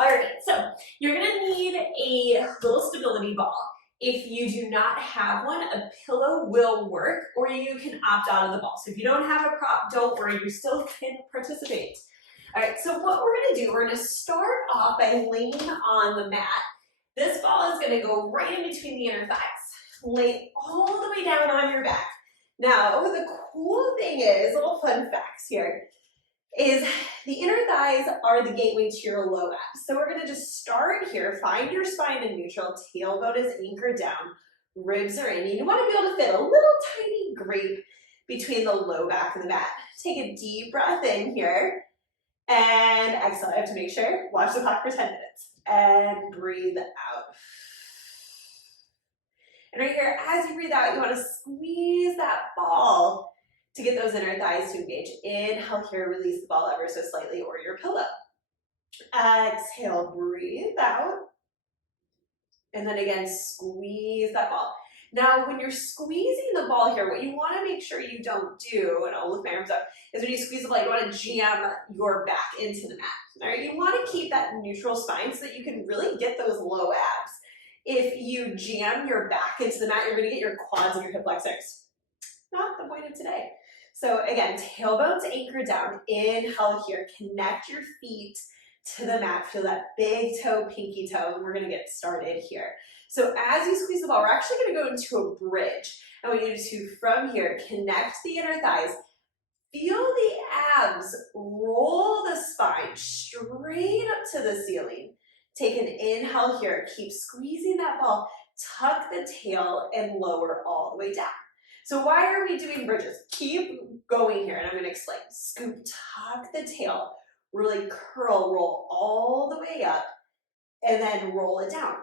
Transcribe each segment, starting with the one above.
All right, so you're gonna need a little stability ball. If you do not have one, a pillow will work, or you can opt out of the ball. So if you don't have a prop, don't worry, you still can participate. All right, so what we're gonna do, we're gonna start off by laying on the mat. This ball is gonna go right in between the inner thighs. Lay all the way down on your back. Now, the cool thing is, little fun facts here, is the inner thighs are the gateway to your low abs. So we're gonna just start here, find your spine in neutral, tailbone is anchored down, ribs are in. You wanna be able to fit a little tiny grape between the low back and the mat. Take a deep breath in here, and exhale. I have to make sure, watch the clock for 10 minutes, and breathe out. And right here, as you breathe out, you wanna squeeze that ball to get those inner thighs to engage. Inhale here, release the ball ever so slightly, or your pillow. Exhale, breathe out. And then again, squeeze that ball. Now, when you're squeezing the ball here, what you wanna make sure you don't do, and I'll lift my arms up, is when you squeeze the ball, you wanna jam your back into the mat. All right, you wanna keep that neutral spine so that you can really get those low abs. If you jam your back into the mat, you're gonna get your quads and your hip flexors. Not the point of today. So again, tailbone's anchored down. Inhale here, connect your feet to the mat. Feel that big toe, pinky toe, and we're gonna get started here. So as you squeeze the ball, we're actually gonna go into a bridge. I want you to, from here, connect the inner thighs. Feel the abs, roll the spine straight up to the ceiling. Take an inhale here, keep squeezing that ball, tuck the tail and lower all the way down. So why are we doing bridges? Keep going here, and I'm gonna explain. Scoop, tuck the tail, really curl, roll all the way up, and then roll it down.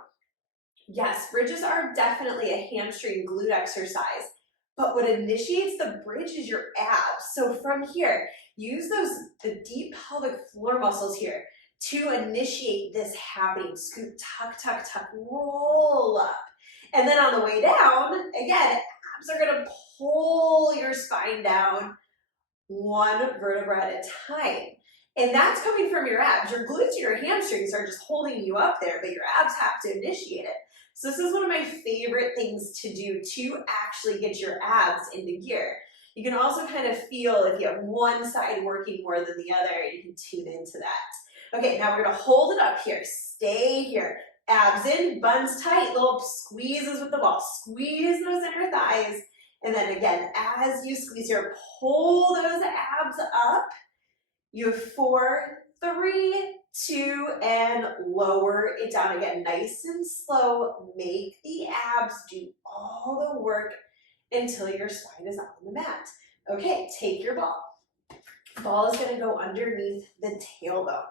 Yes, bridges are definitely a hamstring glute exercise, but what initiates the bridge is your abs. So from here, use the deep pelvic floor muscles here to initiate this happening. Scoop, tuck, tuck, tuck, roll up. And then on the way down, again, abs are gonna pull your spine down one vertebra at a time. And that's coming from your abs. Your glutes and your hamstrings are just holding you up there, but your abs have to initiate it. So this is one of my favorite things to do to actually get your abs into gear. You can also kind of feel if you have one side working more than the other, you can tune into that. Okay, now we're gonna hold it up here. Stay here. Abs in, buns tight, little squeezes with the ball. Squeeze those inner thighs. And then again, as you squeeze here, pull those abs up. You have 4, 3, 2, and lower it down again. Nice and slow. Make the abs do all the work until your spine is up on the mat. Okay, take your ball. Ball is gonna go underneath the tailbone.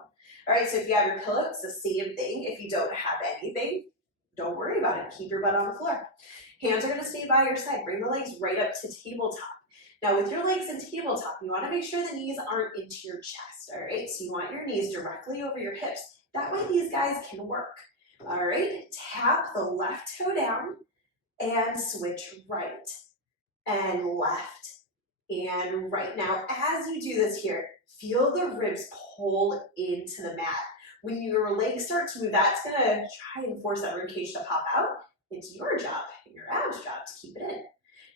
All right, so if you have your pillow, it's the same thing. If you don't have anything, don't worry about it. Keep your butt on the floor. Hands are gonna stay by your side. Bring the legs right up to tabletop. Now with your legs in tabletop, you wanna make sure the knees aren't into your chest, all right? So you want your knees directly over your hips. That way these guys can work. All right, tap the left toe down and switch right and left and right. Now, as you do this here, feel the ribs pull into the mat. When your legs start to move, that's gonna try and force that ribcage to pop out. It's your job, your abs' job to keep it in.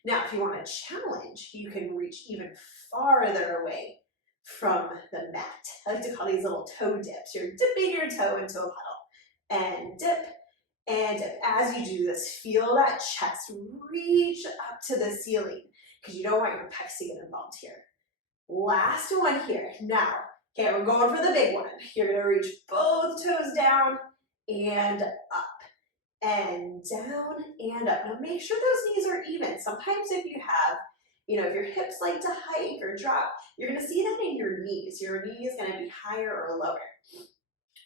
Now, if you want a challenge, you can reach even farther away from the mat. I like to call these little toe dips. You're dipping your toe into a puddle and dip. And as you do this, feel that chest reach up to the ceiling because you don't want your pecs to get involved here. Last one here. Now, okay, we're going for the big one. You're gonna reach both toes down and up and down and up. Now make sure those knees are even. Sometimes if you have, if your hips like to hike or drop, you're gonna see that in your knees. Your knee is gonna be higher or lower.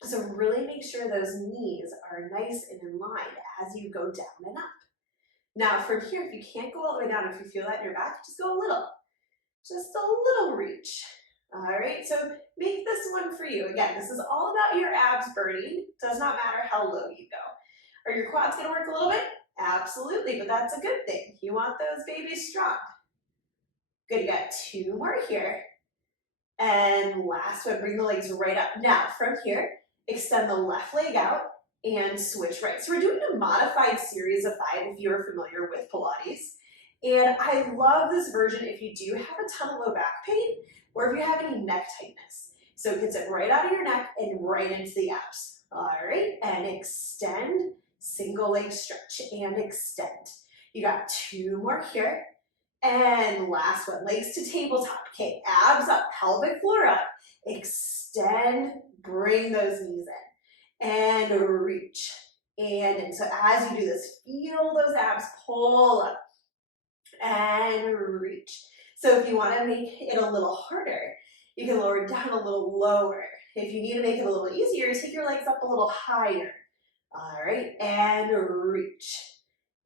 So really make sure those knees are nice and in line as you go down and up. Now from here, if you can't go all the way down, if you feel that in your back, just go a little. Just a little reach. All right, so make this one for you. Again, this is all about your abs burning. Does not matter how low you go. Are your quads gonna work a little bit? Absolutely, but that's a good thing. You want those babies strong. Good, you got 2 more here. And last one, bring the legs right up. Now, from here, extend the left leg out, and switch right. So we're doing a modified series of 5 if you're familiar with Pilates. And I love this version if you do have a ton of low back pain or if you have any neck tightness. So it gets it right out of your neck and right into the abs. All right, and extend, single leg stretch and extend. You got 2 more here. And last one, legs to tabletop. Okay, abs up, pelvic floor up. Extend, bring those knees in. And reach. And so as you do this, feel those abs pull up. And reach. So if you want to make it a little harder, you can lower it down a little lower. If you need to make it a little easier, take your legs up a little higher. All right, and reach.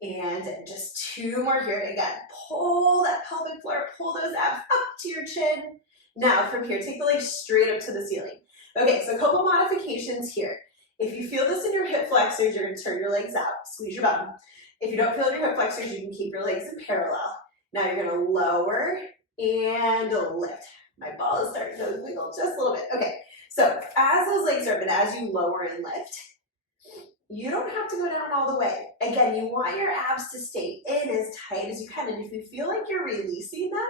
And just 2 more here. Again, pull that pelvic floor, pull those abs up to your chin. Now from here, take the legs straight up to the ceiling. Okay, so a couple modifications here. If you feel this in your hip flexors, you're gonna turn your legs out, squeeze your bum. If you don't feel it in your hip flexors, you can keep your legs in parallel. Now you're gonna lower and lift. My ball is starting to wiggle just a little bit. Okay, so as those legs are open, as you lower and lift, you don't have to go down all the way. Again, you want your abs to stay in as tight as you can. And if you feel like you're releasing them,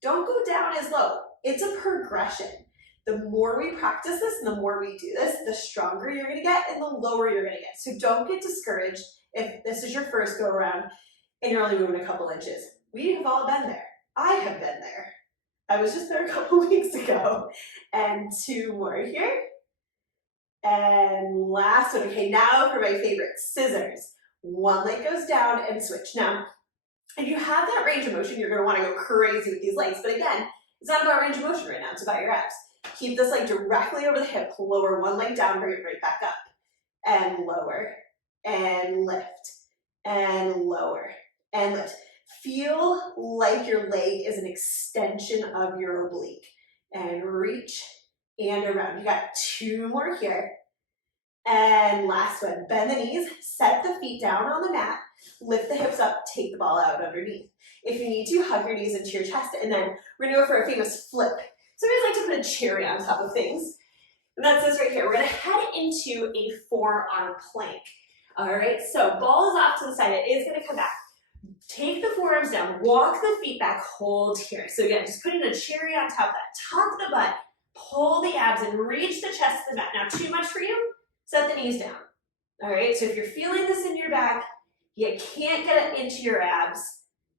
don't go down as low. It's a progression. The more we practice this and the more we do this, the stronger you're gonna get and the lower you're gonna get. So don't get discouraged if this is your first go around and you're only moving a couple inches. We have all been there. I have been there. I was just there a couple weeks ago. And 2 more here. And last one. Okay, now for my favorite, scissors. 1 leg goes down and switch. Now, if you have that range of motion, you're gonna wanna go crazy with these legs. But again, it's not about range of motion right now, it's about your abs. Keep this leg directly over the hip, lower 1 leg down, bring it right back up. And lower, and lift, and lower, and lift. Feel like your leg is an extension of your oblique. And reach and around. You got 2 more here. And last one, bend the knees, set the feet down on the mat, lift the hips up, take the ball out underneath. If you need to, hug your knees into your chest, and then we're gonna go for a famous flip. So we like to put a cherry on top of things. And that's this right here. We're gonna head into a forearm plank. All right, so ball is off to the side. It is gonna come back. Take the forearms down, walk the feet back, hold here. So again, just putting a cherry on top of that. Tuck the butt, pull the abs and reach the chest to the mat. Now, too much for you? Set the knees down. All right, so if you're feeling this in your back, you can't get it into your abs,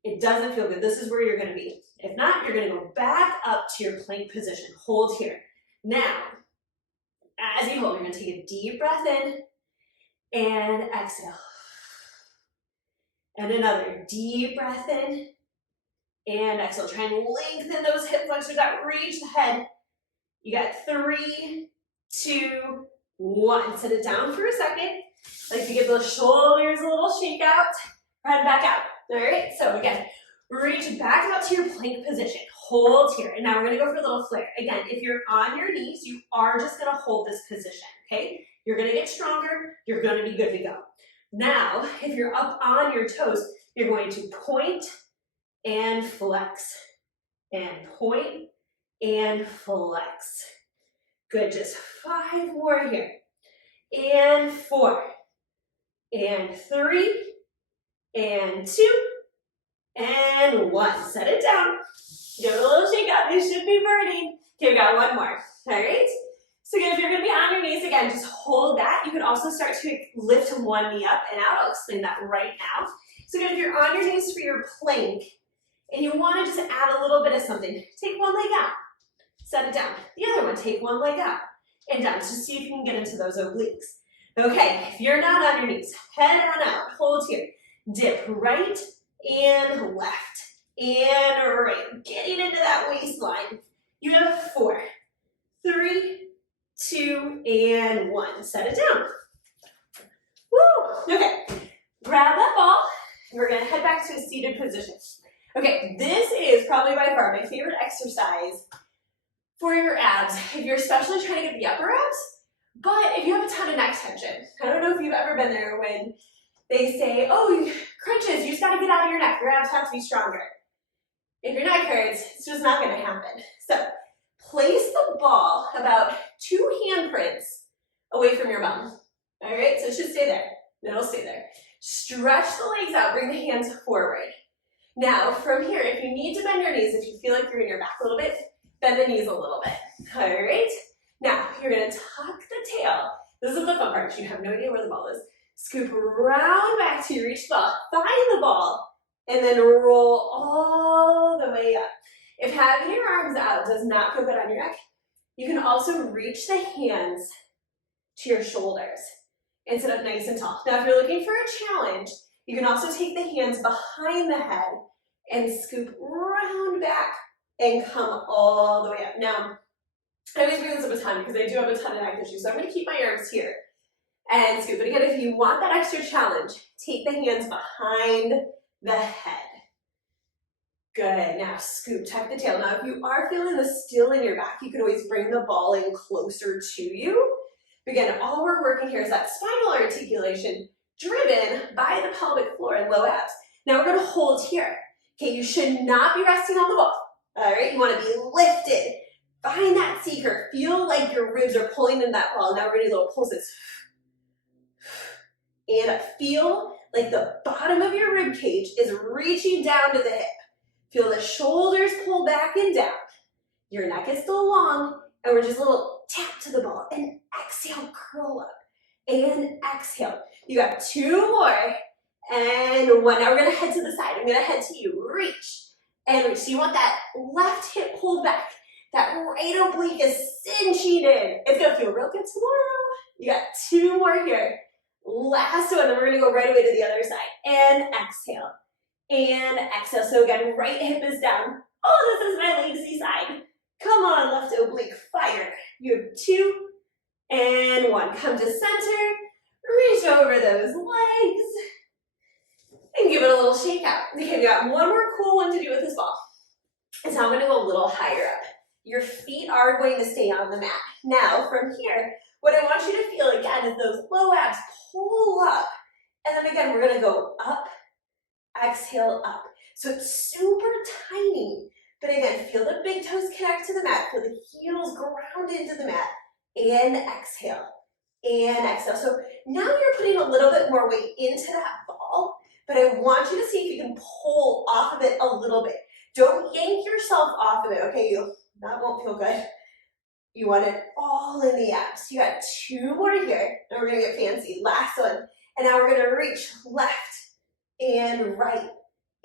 it doesn't feel good. This is where you're gonna be. If not, you're gonna go back up to your plank position. Hold here. Now, as you hold, you're gonna take a deep breath in and exhale. And another deep breath in and exhale. Try and lengthen those hip flexors out, reach the head. You got 3, 2, 1. Set it down for a second. Like to give those shoulders a little shake out, and back out. All right, so again, reach back out to your plank position. Hold here, and now we're gonna go for a little flare. Again, if you're on your knees, you are just gonna hold this position, okay? You're gonna get stronger, you're gonna be good to go. Now, if you're up on your toes, you're going to point and flex, and point and flex. Good, just 5 more here. And 4, and 3, and 2, and 1. Set it down. Give it a little shake out. It should be burning. Okay, we got 1 more. All right? So again, if you're gonna be on your knees, again, just hold that. You can also start to lift 1 knee up and out. I'll explain that right now. So again, if you're on your knees for your plank, and you wanna just add a little bit of something, take 1 leg out, set it down. The other one, take 1 leg out and down. Just see if you can get into those obliques. Okay, if you're not on your knees, head on out, hold here. Dip right and left and right. Getting into that waistline. You have 4, 3, 2, and 1. Set it down. Woo! Okay, grab that ball. We're gonna head back to a seated position. Okay, this is probably by far my favorite exercise for your abs. If you're especially trying to get the upper abs, but if you have a ton of neck tension. I don't know if you've ever been there when they say, oh, crunches, you just gotta get out of your neck. Your abs have to be stronger. If your neck hurts, it's just not gonna happen. So place the ball about 2 handprints away from your bum. All right, so it should stay there. It'll stay there. Stretch the legs out, bring the hands forward. Now, from here, if you need to bend your knees, if you feel like you're in your back a little bit, bend the knees a little bit. All right? Now, you're gonna tuck the tail. This is the fun part. You have no idea where the ball is. Scoop round back to you, reach the ball, find the ball, and then roll all the way up. If having your arms out does not feel good on your neck, you can also reach the hands to your shoulders and sit up nice and tall. Now, if you're looking for a challenge, you can also take the hands behind the head and scoop round back and come all the way up. Now, I always bring this up a ton because I do have a ton of neck issues, so I'm going to keep my arms here and scoop. But again, if you want that extra challenge, take the hands behind the head. Good, now scoop, tuck the tail. Now, if you are feeling the still in your back, you can always bring the ball in closer to you. Again, all we're working here is that spinal articulation driven by the pelvic floor and low abs. Now we're gonna hold here. Okay, you should not be resting on the ball. All right, you wanna be lifted. Find that seeker. Feel like your ribs are pulling in that ball. Now we're gonna do little pulses. And feel like the bottom of your rib cage is reaching down to the hip. Feel the shoulders pull back and down. Your neck is still long, and we're just a little tap to the ball. And exhale, curl up. And exhale. You got 2 more. And 1. Now we're gonna head to the side. I'm gonna head to you. Reach and reach. So you want that left hip pulled back. That right oblique is cinching in. It's gonna feel real good tomorrow. You got 2 more here. Last one, then we're gonna go right away to the other side. And exhale. And exhale. So again, right hip is down. Oh, this is my lazy side. Come on, left oblique, fire. You have 2 and 1. Come to center. Reach over those legs. And give it a little shake out. Okay, we got 1 more cool one to do with this ball. And so I'm gonna go a little higher up. Your feet are going to stay on the mat. Now, from here, what I want you to feel again is those low abs pull up. And then again, we're gonna go up, exhale, up. So it's super tiny. But again, feel the big toes connect to the mat. Feel the heels ground into the mat. And exhale. And exhale. So now you're putting a little bit more weight into that ball. But I want you to see if you can pull off of it a little bit. Don't yank yourself off of it, okay? That won't feel good. You want it all in the abs. You got 2 more here. Now we're gonna get fancy. Last one. And now we're gonna reach left and right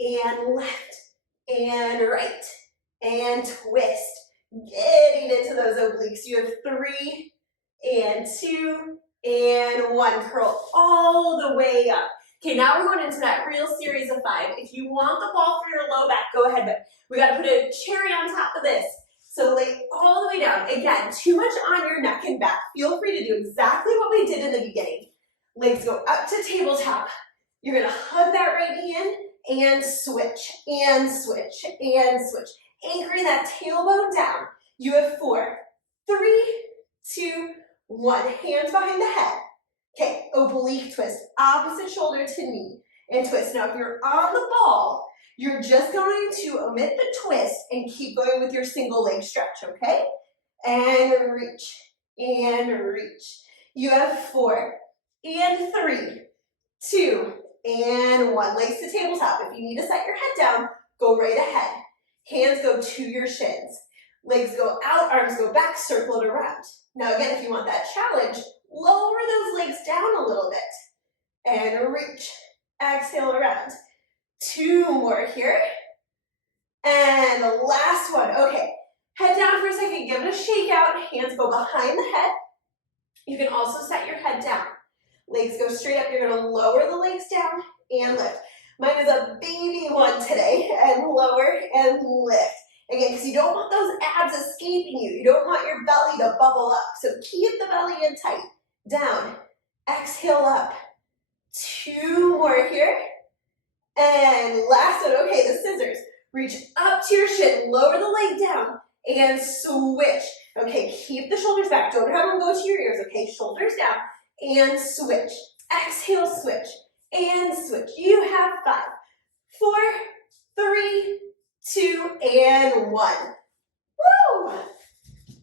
and left and right and twist. Getting into those obliques. You have 3 and 2 and 1. Curl all the way up. Okay, now we're going into that real series of 5. If you want the ball for your low back, go ahead, but we gotta put a cherry on top of this. So lay all the way down. Again, too much on your neck and back. Feel free to do exactly what we did in the beginning. Legs go up to tabletop. You're gonna hug that right hand and switch, and switch, and switch. Anchoring that tailbone down. You have 4, 3, 2, 1. Hands behind the head. Okay, oblique twist, opposite shoulder to knee, and twist. Now, if you're on the ball, you're just going to omit the twist and keep going with your single leg stretch, okay? And reach, and reach. You have 4, and 3, 2, and 1. Legs to tabletop. If you need to set your head down, go right ahead. Hands go to your shins. Legs go out, arms go back, circle it around. Now again, if you want that challenge, lower those legs down a little bit. And reach. Exhale around. 2 more here. And the last one. Okay. Head down for a second. Give it a shake out. Hands go behind the head. You can also set your head down. Legs go straight up. You're going to lower the legs down and lift. Mine is a baby one today. And lower and lift. Again, because you don't want those abs escaping you. You don't want your belly to bubble up. So keep the belly in tight. Down. Exhale up. 2 more here. And last one. Okay, the scissors. Reach up to your shin. Lower the leg down. And switch. Okay, keep the shoulders back. Don't have them go to your ears. Okay, shoulders down. And switch. Exhale, switch. And switch. You have 5, 4, 3, 2, and 1. Woo!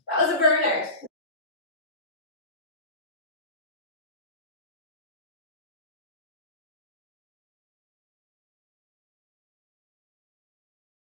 That was a burner.